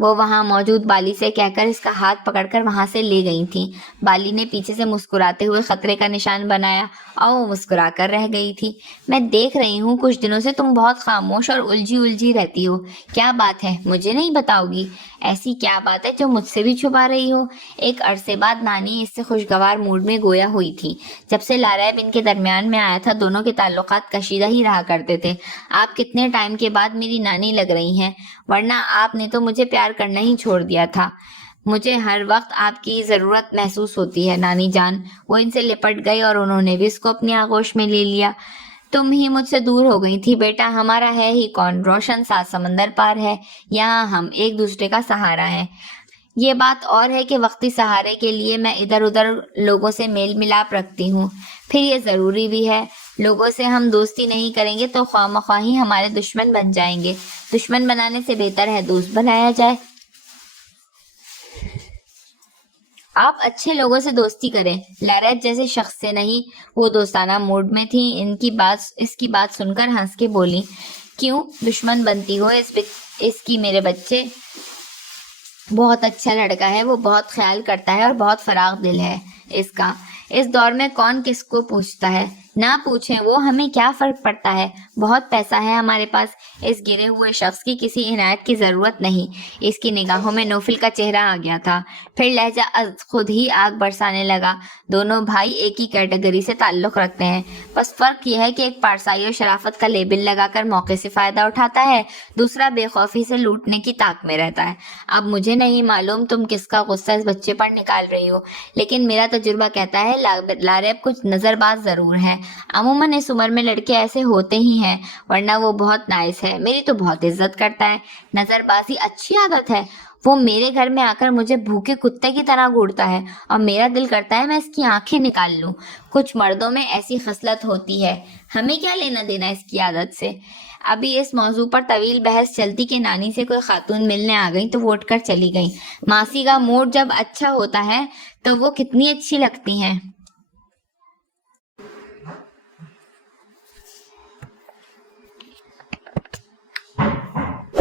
وہ وہاں موجود بالی سے کہہ کر اس کا ہاتھ پکڑ کر وہاں سے لے گئی تھی۔ بالی نے پیچھے سے مسکراتے ہوئے خطرے کا نشان بنایا اور وہ مسکرا کر رہ گئی تھی۔ میں دیکھ رہی ہوں کچھ دنوں سے تم بہت خاموش اور الجھی رہتی ہو، کیا بات ہے؟ مجھے نہیں بتاؤ گی؟ ایسی کیا بات ہے جو مجھ سے بھی چھپا رہی ہو؟ ایک عرصے بعد نانی اس سے خوشگوار موڈ میں گویا ہوئی تھی۔ جب سے لاریب ان کے درمیان میں آیا تھا دونوں کے تعلقات کشیدہ ہی رہا کرتے تھے۔ آپ کتنے ٹائم کے بعد میری نانی لگ رہی ہیں، ورنہ آپ نے تو مجھے پیار کرنا ہی چھوڑ دیا تھا۔ مجھے ہر وقت آپ کی ضرورت محسوس ہوتی ہے نانی جان۔ وہ ان سے لپٹ گئی اور انہوں نے بھی اس کو اپنی آغوش میں لے لیا۔ تم ہی مجھ سے دور ہو گئی تھی بیٹا، ہمارا ہے ہی کون؟ روشن سات سمندر پار ہے، یہاں ہم ایک دوسرے کا سہارا ہیں۔ یہ بات اور ہے کہ وقتی سہارے کے لیے میں ادھر ادھر لوگوں سے میل ملاپ رکھتی ہوں، پھر یہ ضروری بھی ہے۔ لوگوں سے ہم دوستی نہیں کریں گے تو خواہ مخواہ ہی ہمارے دشمن بن جائیں گے۔ دشمن بنانے سے بہتر ہے دوست بنایا جائے۔ آپ اچھے لوگوں سے دوستی کریں، لاریب جیسے شخص سے نہیں۔ وہ دوستانہ موڈ میں تھی، اس کی بات سن کر ہنس کے بولی، کیوں دشمن بنتی ہو؟ اس کی میرے بچے بہت اچھا لڑکا ہے، وہ بہت خیال کرتا ہے اور بہت فراخ دل ہے اس کا۔ اس دور میں کون کس کو پوچھتا ہے؟ نہ پوچھیں وہ، ہمیں کیا فرق پڑتا ہے؟ بہت پیسہ ہے ہمارے پاس۔ اس گرے ہوئے شخص کی کسی عنایت کی ضرورت نہیں۔ اس کی نگاہوں میں نوفل کا چہرہ آ گیا تھا، پھر لہجہ از خود ہی آگ برسانے لگا۔ دونوں بھائی ایک ہی کیٹیگری سے تعلق رکھتے ہیں، بس فرق یہ ہے کہ ایک پارسائی اور شرافت کا لیبل لگا کر موقع سے فائدہ اٹھاتا ہے، دوسرا بے خوفی سے لوٹنے کی طاق میں رہتا ہے۔ اب مجھے نہیں معلوم تم کس کا غصہ اس بچے پر نکال رہی ہو، لیکن میرا تجربہ کہتا ہے لاریب کچھ نظر باز ضرور ہے۔ عموماً اس عمر میں لڑکے ایسے ہوتے ہی ہیں، ورنہ وہ بہت نائس ہے، میری تو بہت عزت کرتا ہے۔ نظر بازی اچھی عادت ہے۔ وہ میرے گھر میں آ کر مجھے بھوکے کتے کی طرح گھورتا ہے اور میرا دل کرتا ہے میں اس کی آنکھیں نکال لوں۔ کچھ مردوں میں ایسی خصلت ہوتی ہے، ہمیں کیا لینا دینا اس کی عادت سے؟ ابھی اس موضوع پر طویل بحث چلتی کہ نانی سے کوئی خاتون ملنے آ گئی تو وہ اٹھ کر چلی گئی۔ ماسی کا موڈ جب اچھا ہوتا ہے تو وہ کتنی اچھی لگتی ہیں۔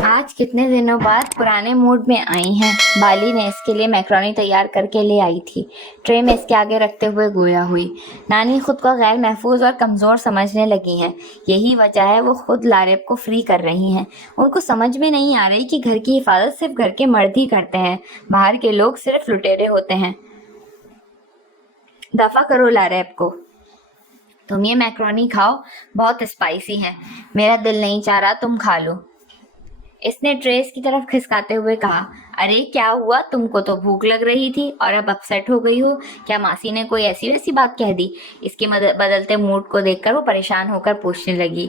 آج کتنے دنوں بعد پرانے موڈ میں آئی ہیں۔ بالی نے اس کے لیے میکرونی تیار کر کے لے آئی تھی، ٹرے میں اس کے آگے رکھتے ہوئے گویا ہوئی۔ نانی خود کو غیر محفوظ اور کمزور سمجھنے لگی ہیں، یہی وجہ ہے وہ خود لاریب کو فری کر رہی ہیں۔ ان کو سمجھ میں نہیں آ رہی کہ گھر کی حفاظت صرف گھر کے مرد ہی کرتے ہیں، باہر کے لوگ صرف لٹیرے ہوتے ہیں۔ دفع کرو لاریب کو، تم یہ میکرونی کھاؤ، بہت اسپائسی ہے، میرا دل نہیں چاہ رہا تم کھا لو۔ اس نے ٹریس کی طرف کھسکاتے ہوئے کہا، ارے کیا ہوا؟ تم کو تو بھوک لگ رہی تھی اور اب اپسیٹ ہو گئی ہو، کیا ماسی نے کوئی ایسی ویسی بات کہہ دی؟ اس کے بدلتے موڈ کو دیکھ کر وہ پریشان ہو کر پوچھنے لگی،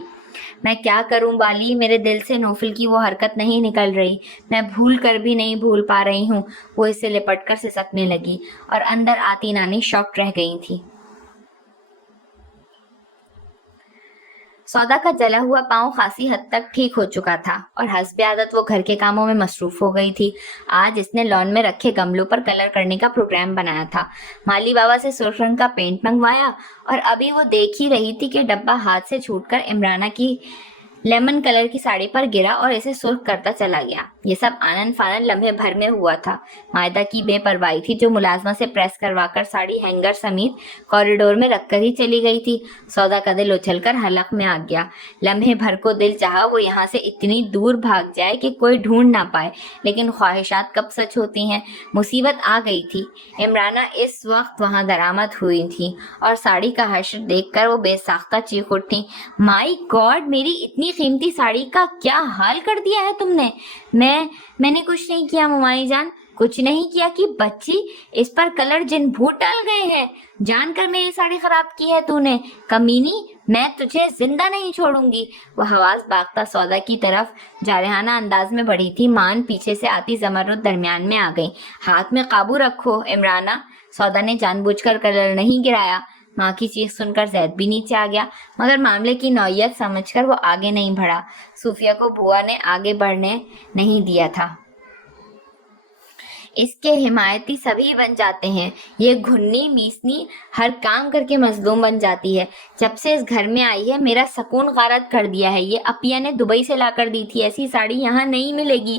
میں کیا کروں بالی، میرے دل سے نوفل کی وہ حرکت نہیں نکل رہی، میں بھول کر بھی نہیں بھول پا رہی ہوں۔ وہ اس سے لپٹ کر سسکنے لگی اور اندر آتی نانی شاکڈ رہ گئی تھی۔ سودا کا جلا ہوا پاؤں خاصی حد تک ٹھیک ہو چکا تھا اور حسب عادت وہ گھر کے کاموں میں مصروف ہو گئی تھی۔ آج اس نے لان میں رکھے گملوں پر کلر کرنے کا پروگرام بنایا تھا۔ مالی بابا سے سرخ رنگ کا پینٹ منگوایا اور ابھی وہ دیکھ ہی رہی تھی کہ ڈبہ ہاتھ سے چھوٹ کر عمرانہ کی لیمن کلر کی ساڑی پر گرا اور اسے سرخ کرتا چلا گیا۔ یہ سب آنن فانن لمحے بھر میں ہوا تھا۔ مائدہ کی بے پرواہی تھی جو ملازمہ سے پریس کروا کر ساڑی ہینگر سمیت کوریڈور میں رکھ کر ہی چلی گئی تھی۔ سودا کا دل اچھل کر حلق میں آ گیا۔ لمحے بھر کو دل چاہا وہ یہاں سے اتنی دور بھاگ جائے کہ کوئی ڈھونڈ نہ پائے، لیکن خواہشات کب سچ ہوتی ہیں۔ مصیبت آ گئی تھی۔ عمرانہ اس وقت وہاں درآمد ہوئی تھی اور ساڑی کا حشر دیکھ کر وہ بے ساختہ چیخ اٹھی، مائی گاڈ، میری اتنی قیمتی ساڑی کا کیا حال کر دیا ہے تم نے؟ میں نے کچھ نہیں کیا ممائی جان، کچھ نہیں کیا کہ بچی، اس پر کلر جن بھوت ڈال گئے ہیں، جان کر میری ساڑی خراب کی ہے تو نے، کمینی، میں تجھے زندہ نہیں چھوڑوں گی۔ وہ حواس باختہ سودا کی طرف جارحانہ انداز میں بڑھی تھی، مان پیچھے سے آتی زمرد درمیان میں آ گئی۔ ہاتھ میں قابو رکھو عمرانہ، سودا نے جان بوجھ کر کلر نہیں گرایا۔ ماں کی چیخ سن کر زید بھی نیچے آ گیا، مگر معاملے کی نوعیت سمجھ کر وہ آگے نہیں بڑھا۔ صوفیہ کو بوا نے آگے بڑھنے نہیں دیا تھا۔ اس کے حمایتی سبھی بن جاتے ہیں، یہ گھنی میسنی ہر کام کر کے مظلوم بن جاتی ہے۔ جب سے اس گھر میں آئی ہے میرا سکون غارت کر دیا ہے۔ یہ اپیا نے دبئی سے لا کر دی تھی، ایسی ساڑی یہاں نہیں ملے گی۔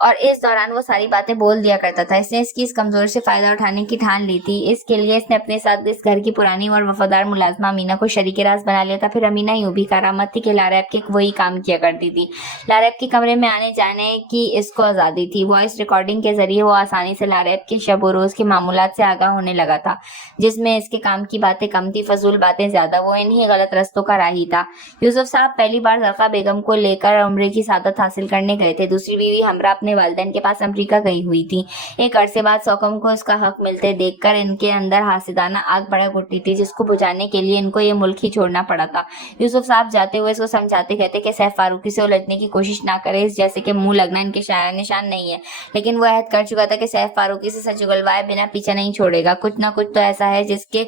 اور اس دوران وہ ساری باتیں بول دیا کرتا تھا۔ اس نے اس کی اس کمزوری سے فائدہ اٹھانے کی ٹھان لی تھی۔ اس کے لیے اس نے اپنے ساتھ اس گھر کی پرانی اور وفادار ملازمہ امینا کو شریک راز بنا لیا تھا۔ پھر امینا یوں بھی کارآمد تھی کہ لاریب کے وہی کام کیا کرتی تھی۔ لاریب کے کمرے میں آنے جانے کی اس کو آزادی تھی۔ وائس ریکارڈنگ کے ذریعے وہ آسانی سے لاریب کے شب و روز کے معمولات سے آگاہ ہونے لگا تھا، جس میں اس کے کام کی باتیں کم تھی، فضول باتیں زیادہ۔ وہ انہی غلط رستوں کا راہی تھا۔ یوسف صاحب پہلی بار زرقا بیگم کو لے کر عمرے کی سعادت حاصل کرنے گئے تھے۔ دوسری بیوی ہمراہ اپنے والدین کے پاس امریکہ گئی ہوئی تھی۔ ایک عرصے بعد سوکم کو اس کا حق ملتے دیکھ کر ان کے اندر حاسدانہ آگ بھڑک اٹھی تھی، جس کو بجھانے کے لیے ان کو یہ ملک ہی چھوڑنا پڑا تھا۔ یوسف صاحب جاتے ہوئے اس کو سمجھاتے کہتے کہ سیف فاروقی سے الجھنے کی کوشش نہ کرے، اس جیسے کہ منہ لگنا ان کے شاعر نشان نہیں ہے، لیکن وہ عہد کر چکا تھا کہ سیف فاروقی سے سچ اگلوائے بنا پیچھا نہیں چھوڑے گا۔ کچھ نہ کچھ تو ایسا ہے جس کے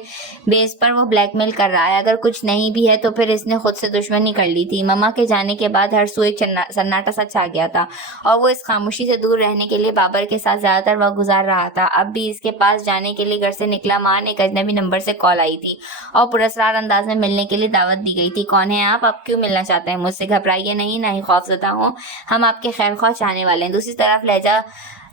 بیس پر وہ بلیک میل کر رہا ہے۔ اگر کچھ نہیں بھی ہے تو پھر اس نے خود سے دشمنی کر لی تھی۔ مما کے جانے کے بعد ہر سو ایک سناٹا سا چھا گیا تھا، اور وہ اس خاموشی سے دور رہنے کے لیے بابر کے ساتھ زیادہ تر وقت گزار رہا تھا۔ اب بھی اس کے پاس جانے کے لیے گھر سے نکلا مان ایک اجنبی نمبر سے کال آئی تھی اور پراسرار انداز میں ملنے کے لیے دعوت دی گئی تھی۔ کون ہیں آپ کیوں ملنا چاہتے ہیں مجھ سے؟ گھبرائیے نہیں، نہ ہی خوف زدہ ہوں، ہم آپ کے خیر خواہ چاہنے والے ہیں۔ دوسری طرف لہجہ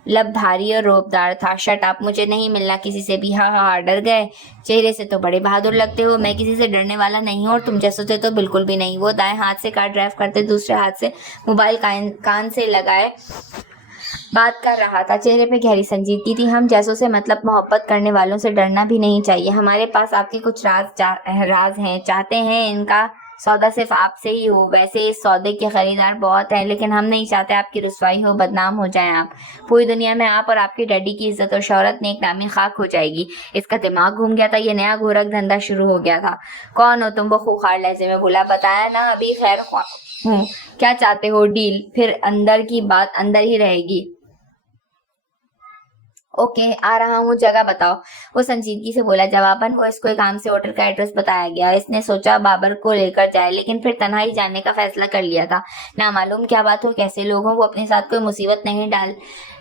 لب بھاری اور روبدار تھا۔ شٹ اپ، مجھے نہیں ملنا کسی سے بھی۔ ہاں ہاں، ڈر گئے؟ چہرے سے تو بڑے بہادر لگتے ہو۔ میں کسی سے ڈرنے والا نہیں ہوں، اور تم جیسے تھے تو بالکل بھی نہیں۔ وہ دائیں ہاتھ سے کار ڈرائیو کرتے دوسرے ہاتھ سے موبائل کان سے لگائے بات کر رہا تھا۔ چہرے پہ گہری سنجیدگی تھی۔ ہم جیسوں سے مطلب محبت کرنے والوں سے ڈرنا بھی نہیں چاہیے۔ ہمارے پاس آپ کے کچھ راز ہیں، چاہتے ہیں ان کا سودا صرف آپ سے ہی ہو۔ ویسے اس سودے کے خریدار بہت ہیں، لیکن ہم نہیں چاہتے آپ کی رسوائی ہو، بدنام ہو جائیں آپ۔ پوری دنیا میں آپ اور آپ کے ڈیڈی کی عزت اور شہرت نیک نامی خاک ہو جائے گی۔ اس کا دماغ گھوم گیا تھا۔ یہ نیا گورکھ دھندا شروع ہو گیا تھا۔ کون ہو تم؟ وہ خوخار لہجے میں بولا۔ بتایا نا، ابھی خیر خواہ ہوں۔ کیا چاہتے ہو؟ ڈیل؟ پھر اندر کی بات اندر ہی رہے گی۔ اوکے، آ رہا ہوں، جگہ بتاؤ، وہ سنجیدگی سے بولا۔ جواباً وہ اس کو ایک عام سے ہوٹل کا ایڈریس بتایا گیا۔ اس نے سوچا بابر کو لے کر جائے، لیکن پھر تنہا ہی جانے کا فیصلہ کر لیا تھا۔ نامعلوم کیا بات ہو، کیسے لوگ ہوں، وہ اپنے ساتھ کوئی مصیبت نہیں ڈال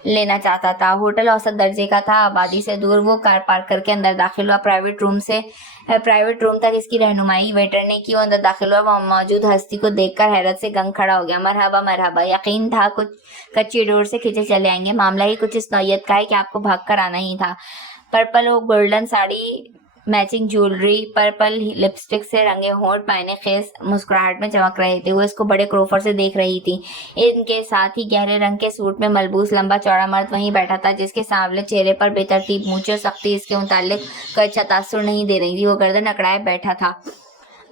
لینا چاہتا تھا۔ ہوٹل اوسط درجے کا تھا، آبادی سے دور۔ وہ کار پارک کر کے اندر داخل ہوا۔ پرائیویٹ روم تک اس کی رہنمائی ویٹر نے کی۔ وہ اندر داخل ہوا، وہاں موجود ہستی کو دیکھ کر حیرت سے گنگ کھڑا ہو گیا۔ مرحبا مرحبا، یقین تھا کچھ کچی ڈور سے کھینچے چلے آئیں گے۔ معاملہ ہی کچھ اس نوعیت کا ہے کہ آپ کو بھاگ کر آنا ہی تھا۔ پرپل اور golden sari, matching jewellery, purple lipstick سے رنگے ہونٹ، پائنے خیز مسکراہٹ میں چمک رہے تھے۔ وہ اس کو بڑے کروفر سے دیکھ رہی تھی۔ ان کے ساتھ ہی گہرے رنگ کے سوٹ میں ملبوس لمبا چوڑا مرد وہیں بیٹھا تھا، جس کے سانولے چہرے پر بے ترتیب مونچھیں اور سختی اس کے متعلق کوئی اچھا تاثر نہیں دے رہی تھی۔ وہ گردن اکڑائے بیٹھا تھا۔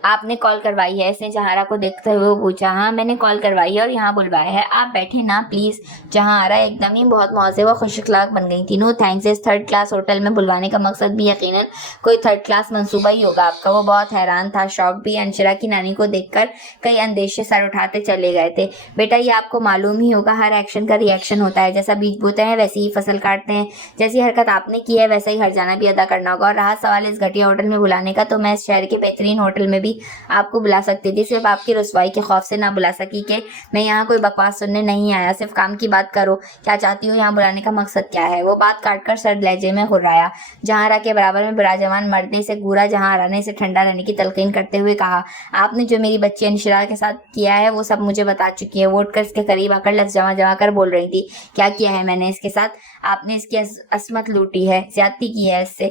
آپ نے کال کروائی ہے؟ اس نے جہارا کو دیکھتے ہوئے پوچھا۔ ہاں، میں نے کال کروائی ہے اور یہاں بلوایا ہے۔ آپ بیٹھے نا پلیز۔ جہارا ایک دم ہی بہت مہذب اور خوش اخلاق بن گئی تھی۔ نو تھینکس، اس تھرڈ کلاس ہوٹل میں بلوانے کا مقصد بھی یقیناً کوئی تھرڈ کلاس منصوبہ ہی ہوگا آپ کا۔ وہ بہت حیران تھا، شوق بھی۔ انشرا کی نانی کو دیکھ کر کئی اندیشے سر اٹھاتے چلے گئے تھے۔ بیٹا، یہ آپ کو معلوم ہی ہوگا، ہر ایکشن کا ری ایکشن ہوتا ہے۔ جیسا بیج بوتے ہیں ویسے ہی فصل کاٹتے ہیں۔ جیسی حرکت آپ نے کی ہے ویسا ہی ہر جانا بھی ادا کرنا ہوگا۔ اور رہا سوال اس گھٹیا ہوٹل میں بلانے کا، تو میں اس شہر کے بہترین ہوٹل میں بھی آپ کو بلا سکتی تھی، صرف آپ کی رسوائی کے خوف سے نہ بلا سکی کہ میں یہاں کوئی بکواس سننے نہیں آیا، صرف کام کی بات کرو۔ کیا چاہتی ہو؟ یہاں بلانے کا مقصد کیا ہے؟ وہ بات کاٹ کر سرد لہجے میں غرایا۔ جہارا کے برابر میں براجمان مرد نے اسے گورا جہارا نے اسے ٹھنڈا رہنے کی تلقین کرتے ہوئے کہا۔ آپ نے جو میری بچی انشرا کے ساتھ کیا ہے وہ سب مجھے بتا چکی ہے۔ وہ اٹھ کر اس کے قریب آ کر لفظ جمع جمع کر بول رہی تھی۔ کیا کیا ہے میں نے اس کے ساتھ؟ آپ نے اس کی عصمت لوٹی ہے، زیادتی کی ہے اس سے۔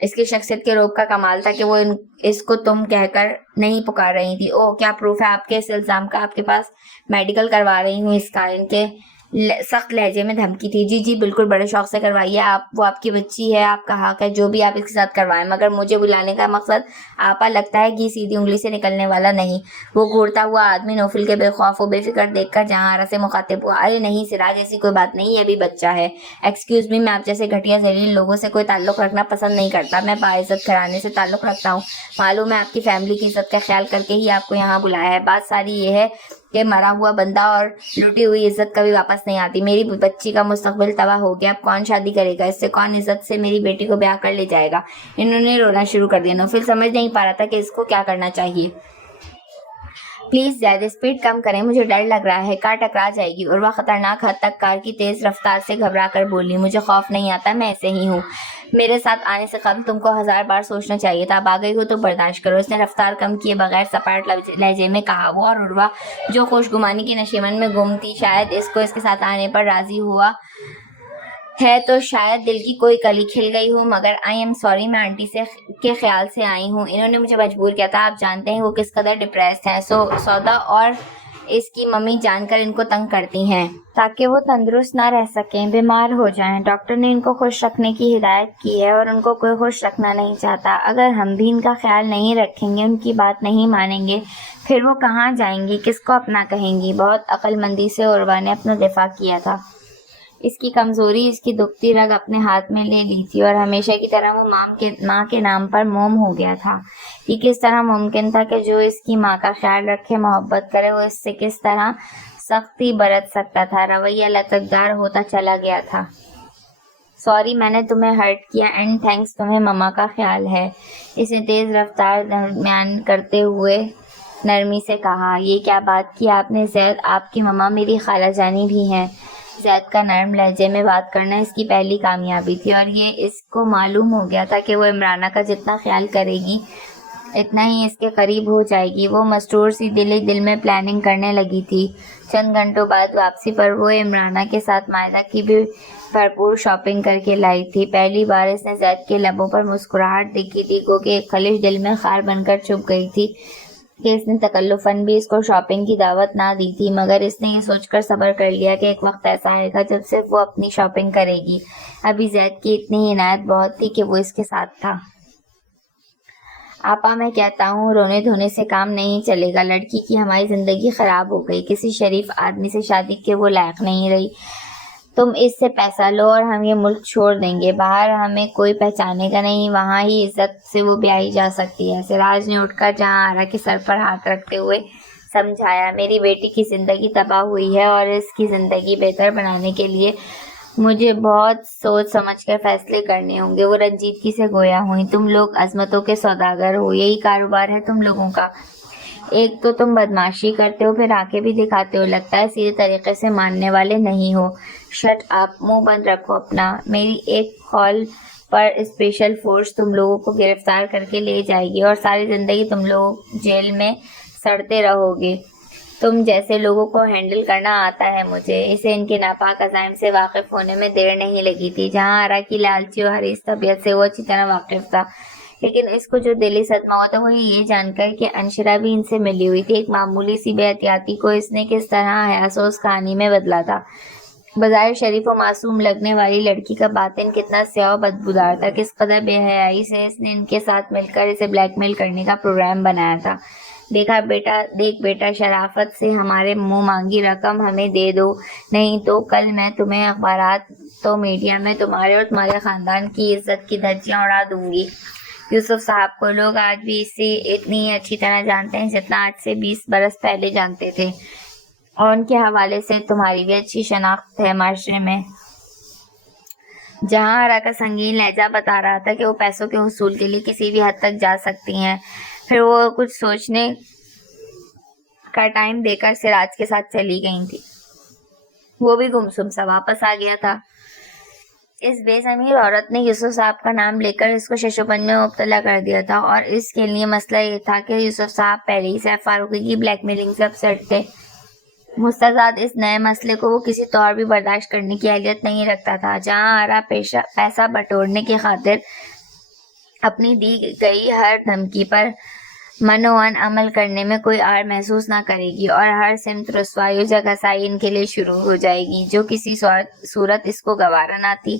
اس کی شخصیت کے روب کا کمال تھا کہ وہ اس کو تم کہہ کر نہیں پکار رہی تھی۔ اوہ، کیا پروف ہے آپ کے اس الزام کا؟ آپ کے پاس میڈیکل کروا رہی ہوں اس کا۔ ان کے سخت لہجے میں دھمکی تھی۔ جی بالکل، بڑے شوق سے کروائیے، وہ آپ کی بچی ہے، آپ کا حق ہے جو بھی آپ اس کے ساتھ کروائیں، مگر مجھے بلانے کا مقصد آپا لگتا ہے کہ سیدھی انگلی سے نکلنے والا نہیں۔ وہ گھورتا ہوا آدمی نوفل کے بے خوف و بے فکر دیکھ کر جہارا سے مخاطب ہوا۔ ارے نہیں سراج، ایسی کوئی بات نہیں، یہ بھی بچہ ہے۔ ایکسکیوز می، میں آپ جیسے گھٹیا ذلیل لوگوں سے کوئی تعلق رکھنا پسند نہیں کرتا۔ میں باعزت گھرانے سے تعلق رکھتا ہوں۔ معلوم ہے آپ کی فیملی کی عزت کا خیال کر کے ہی آپ کو یہاں بلایا ہے۔ بات ساری یہ ہے کہ مرا ہوا بندہ اور لوٹی ہوئی عزت کبھی واپس نہیں آتی۔ میری بچی کا مستقبل تباہ ہو گیا، اب کون شادی کرے گا اس سے؟ کون عزت سے میری بیٹی کو بیاہ کر لے جائے گا؟ انہوں نے رونا شروع کر دیا۔ نوفل سمجھ نہیں پا رہا تھا کہ اس کو کیا کرنا چاہیے۔ پلیز زیادہ اسپیڈ کم کریں، مجھے ڈر لگ رہا ہے کار ٹکرا جائے گی۔ عروہ خطرناک حد تک کار کی تیز رفتار سے گھبرا کر بولی، مجھے خوف نہیں آتا، میں ایسے ہی ہوں، میرے ساتھ آنے سے قبل تم کو 1000 بار سوچنا چاہیے تھا، اب آ گئی ہو تو برداشت کرو۔ اس نے رفتار کم کیے بغیر سپاٹ لہجے میں کہا۔ وہ اور عروہ جو خوش گمانی کی نشیمن میں گم تھی، شاید اس کو اس کے ساتھ آنے پر راضی ہوا ہے تو شاید دل کی کوئی کلی کھل گئی ہو، مگر آئی ایم سوری، میں آنٹی کے خیال سے آئی ہوں، انہوں نے مجھے مجبور کیا تھا۔ آپ جانتے ہیں وہ کس قدر ڈپریسڈ ہیں، سودا اور اس کی ممی جان کر ان کو تنگ کرتی ہیں تاکہ وہ تندرست نہ رہ سکیں، بیمار ہو جائیں۔ ڈاکٹر نے ان کو خوش رکھنے کی ہدایت کی ہے اور ان کو کوئی خوش رکھنا نہیں چاہتا۔ اگر ہم بھی ان کا خیال نہیں رکھیں گے، ان کی بات نہیں مانیں گے، پھر وہ کہاں جائیں گی، کس کو اپنا کہیں گی؟ بہت عقل مندی سے عروہ نے اپنا دفاع کیا تھا۔ اس کی کمزوری اس کی دکھتی رگ اپنے ہاتھ میں لے لی تھی اور ہمیشہ کی طرح وہ ماں کے نام پر موم ہو گیا تھا۔ یہ کس طرح ممکن تھا کہ جو اس کی ماں کا خیال رکھے، محبت کرے، وہ اس سے کس طرح سختی برت سکتا تھا؟ رویہ لچکدار ہوتا چلا گیا تھا۔ سوری میں نے تمہیں ہرٹ کیا، اینڈ تھینکس، تمہیں مما کا خیال ہے، اس نے تیز رفتار درمیان کرتے ہوئے نرمی سے کہا۔ یہ کیا بات کی آپ نے زید، آپ کی مما میری خالہ جانی بھی ہیں۔ زید کا نرم لہجے میں بات کرنا اس کی پہلی کامیابی تھی اور یہ اس کو معلوم ہو گیا تھا کہ وہ عمرانہ کا جتنا خیال کرے گی اتنا ہی اس کے قریب ہو جائے گی۔ وہ مسرور سی دل میں پلاننگ کرنے لگی تھی۔ چند گھنٹوں بعد واپسی پر وہ عمرانہ کے ساتھ مائدہ کی بھی بھرپور شاپنگ کر کے لائی تھی۔ پہلی بار اس نے زید کے لبوں پر مسکراہٹ دیکھی تھی، گو کہ ایک خلش دل میں خار بن کر چھپ گئی تھی کہ اس نے تکلفاً بھی اس کو شاپنگ کی دعوت نہ دی تھی، مگر اس نے یہ سوچ کر صبر کر لیا کہ ایک وقت ایسا آئے گا جب صرف وہ اپنی شاپنگ کرے گی۔ ابھی زید کی اتنی ہی عنایت بہت تھی کہ وہ اس کے ساتھ تھا۔ آپا میں کہتا ہوں رونے دھونے سے کام نہیں چلے گا، لڑکی کی ہماری زندگی خراب ہو گئی، کسی شریف آدمی سے شادی کے وہ لائق نہیں رہی، تم اس سے پیسہ لو اور ہم یہ ملک چھوڑ دیں گے، باہر ہمیں کوئی پہچانے گا نہیں، وہاں ہی عزت سے وہ بیاہی جا سکتی ہے۔ سراج نے اٹھ کر جہاں آرا کے سر پر ہاتھ رکھتے ہوئے سمجھایا، میری بیٹی کی زندگی تباہ ہوئی ہے اور اس کی زندگی بہتر بنانے کے لیے مجھے بہت سوچ سمجھ کر فیصلے کرنے ہوں گے۔ وہ رنجیدگی سے گویا ہوئی، تم لوگ عظمتوں کے سوداگر ہو، یہی کاروبار ہے تم لوگوں کا، ایک تو تم بدمعاشی کرتے ہو پھر آنکھیں بھی دکھاتے ہو، لگتا ہے سیدھے طریقے سے ماننے والے نہیں ہو۔ شٹ اپ، منہ بند رکھو اپنا، میری ایک کال پر اسپیشل فورس تم لوگوں کو گرفتار کر کے لے جائے گی اور ساری زندگی تم لوگ جیل میں سڑتے رہو گے۔ تم جیسے لوگوں کو ہینڈل کرنا آتا ہے مجھے۔ اسے ان کے ناپاک عزائم سے واقف ہونے میں دیر نہیں لگی تھی۔ جہاں آرا کی لالچی اور حریص طبیعت سے وہ اچھی طرح واقف تھا، لیکن اس کو جو دلی صدمہ ہوا تھا وہ یہ جان کر کہ انشرا بھی ان سے ملی ہوئی تھی۔ ایک معمولی سی بے احتیاطی کو اس نے کس طرح حیاسوس کہانی میں بدلا تھا۔ بظاہر شریف و معصوم لگنے والی لڑکی کا باطن کتنا سیاہ و بدبودار تھا، کس قدر بے حیائی سے اس نے ان کے ساتھ مل کر اسے بلیک میل کرنے کا پروگرام بنایا تھا۔ دیکھ بیٹا، شرافت سے ہمارے منہ مانگی رقم ہمیں دے دو، نہیں تو کل میں تمہیں اخبارات تو میڈیا میں تمہارے اور تمہارے خاندان کی عزت کی دھجیاں اڑا دوں گی۔ یوسف صاحب کو لوگ آج بھی اسے اتنی ہی اچھی طرح جانتے ہیں جتنا آج سے 20 برس پہلے جانتے تھے، اور ان کے حوالے سے تمہاری بھی اچھی شناخت ہے معاشرے میں۔ جہاں آرا کا سنگین لہجہ بتا رہا تھا کہ وہ پیسوں کے حصول کے لیے کسی بھی حد تک جا سکتی ہیں، پھر وہ کچھ سوچنے کا ٹائم دے کر سراج کے ساتھ چلی گئی تھی۔ وہ بھی گمسم سا واپس آ گیا تھا۔ اس بے ضمیر عورت نے یوسف صاحب کا نام لے کر اس کو ششوپن میں مبتلا کر دیا تھا، اور اس کے لیے مسئلہ یہ تھا کہ یوسف صاحب پہلے ہی سیف فاروقی کی بلیک میلنگ سے اپسیٹ تھے۔ مستضاد اس نئے مسئلے کو وہ کسی طور بھی برداشت کرنے کی اہلیت نہیں رکھتا تھا۔ جہاں آرا پیسہ بٹورنے کی خاطر اپنی دی گئی ہر دھمکی پر منوان عمل کرنے میں کوئی آر محسوس نہ کرے گی، اور ہر سمت رسوائی و جگہسائی ان کے لیے شروع ہو جائے گی جو کسی صورت اس کو گوارا نہ تھی۔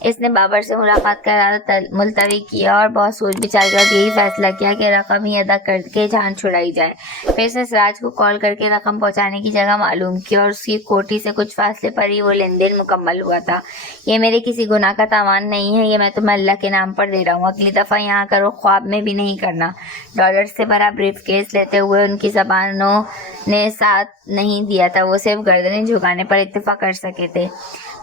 اس نے بابر سے ملاقات کا ارادہ ملتوی کیا اور بہت سوچ بچار کر یہی فیصلہ کیا کہ رقم ہی ادا کر کے جان چھڑائی جائے۔ پھر اس نے سراج کو کال کر کے رقم پہنچانے کی جگہ معلوم کی، اور اس کی کوٹھی سے کچھ فاصلے پر ہی وہ لین دین مکمل ہوا تھا۔ یہ میرے کسی گناہ کا تاوان نہیں ہے، یہ میں تمہیں اللہ کے نام پر دے رہا ہوں، اگلی دفعہ یہاں کرو خواب میں بھی نہیں کرنا۔ ڈالر سے بھرا بریف کیس لیتے ہوئے ان کی زبانوں نے ساتھ نہیں دیا تھا، وہ صرف گردنیں جھکانے پر اتفاق کر سکے تھے۔